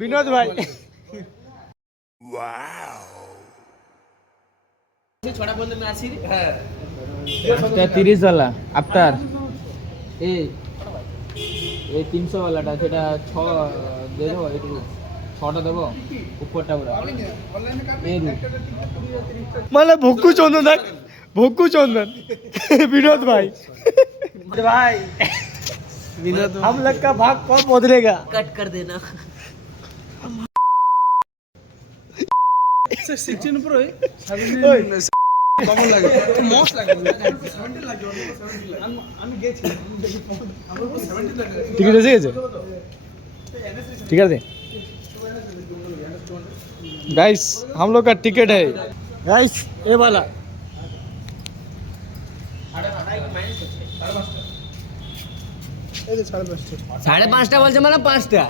विनोद भाई छोटा बंद में आसी হ্যাঁ 30 वाला आफ्टर ए 300 वाला टा সেটা 6 দে দাও একটু 6টা দেবো উপরটা পুরো এই মানে ভুক্কু চন্দন দেখ ভুক্কু চন্দন विनोद भाई भाई विनोद हम लोग का भाग कब बदलेगा कट कर देना सिक्सटीन प्रो কেমন লাগে মস্ত লাগে 70 লাগে আমি গেছি টিকিট এসে গেছে ঠিক আছে गाइस हम लोग का टिकट है गाइस ये वाला 5.5টা বলছে মানে 5টা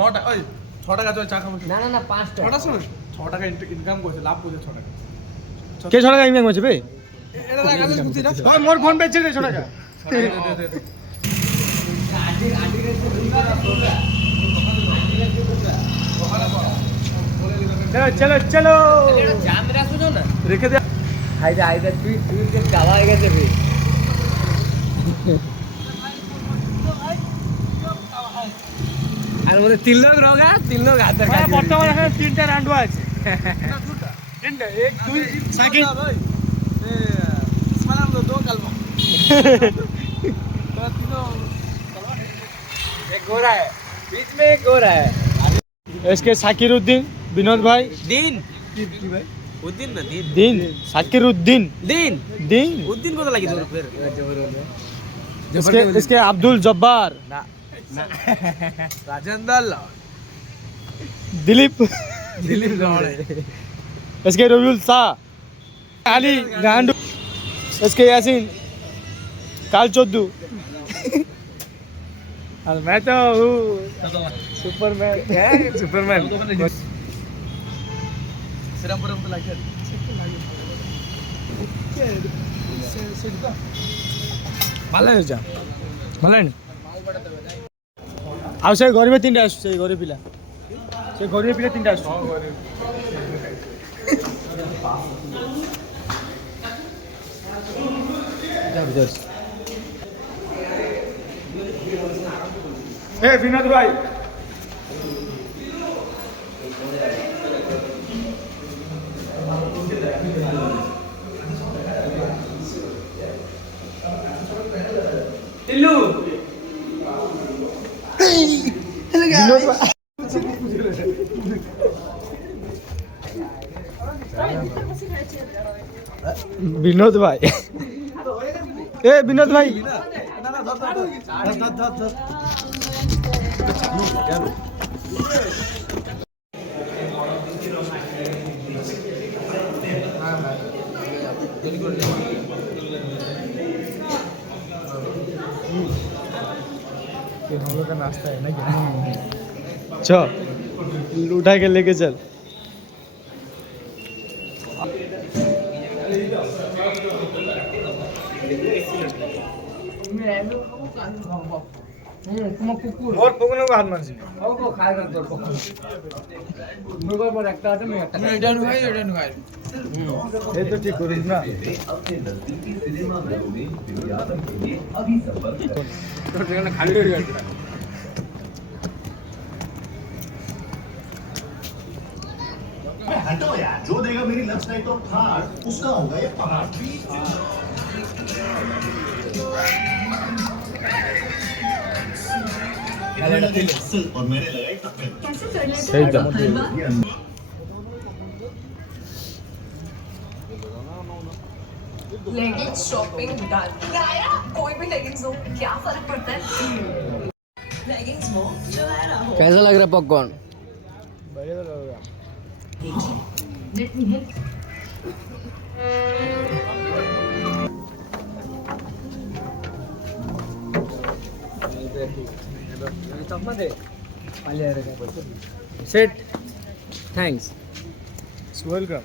6 টাকা চল চা খাবো না না না 5টা 6টা শুনুন 6 টাকা ইনকাম করছে লাভ করছে 6 টাকা কে 6 টাকা ইনকাম করছে বে এটা লাগা দে বুঝি না ভাই মোর ফোন পে ছেড়ে দে 6 টাকা चलो चलो জাম রাখো না রেখে দে হাইদা হাইদা তুই যে গাওয়া হয়ে গেছে বে আর মধ্যে 3 লোক রোগা 3 লোক হাতে হ্যাঁ বর্তমানে এখানে 3টা রান্ডুয়া আছে না দুটো 3টা এক দুই সাকিব ভাই এ ইসমানাম দো কালমা तो तीनों एक गोरा है बीच में एक गोरा है इसके साकिरुद्दीन विनोद भाई दिन की भाई उद्दीन ना दिन दिन साकिरुद्दीन दिन दिन उद्दीन को तो लगी जोर फिर इसके अब्दुल जब्बार ना ना राजेंद्र दिलीप दिलीप गौड़ इसके रबिउल शाह अली गांडू इसके यासीन काल चोद्दू और मैं तो हूँ सुपरमैन क्या सुपरमैन श्रीरामपुरम तो लगे ভালো হয়েছে ভালো হয়নি ଆଉ ସେ ଗରିବ ତିନିଟା ଆସୁଛି ସେ ଗରିବ ପିଲା ସେ ଗରିବ ପିଲା ତିନିଟା ଆସୁଛି ए विनोद भाई टिल्लू विनोद भाई ए विनोद भाई हम लोग का नाश्ता है ना क्या चल उठा के लेके चल और पुकुनो को हाथ मारছি ও তো খায় না তোর পক্ষ মুগর পর একটা আছে মেয়ে একটা এটা নুহাই ये तो ठीक करूँ ना तो ट्रेन खाली हो गया हटो यार जो देगा मेरी लंच नाइट तो थार उसका होगा ये पहाड़ और मैंने लगाई टक्कर सही था लेगिंग्स शॉपिंग डन गाया कोई भी लेगिंग्स हो क्या फर्क पड़ता है लेगिंग्स हो जो है ना हो कैसा लग रहा है पॉपकॉर्न बढ़िया तो लग रहा सेट थैंक्स वेलकम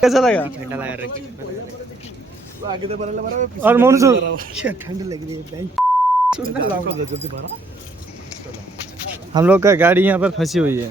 कैसा लगा ठंडा लगा रखी आगे तो बना और मनसूर ठंड लग रही है हम लोग का गाड़ी यहाँ पर फंसी हुई है।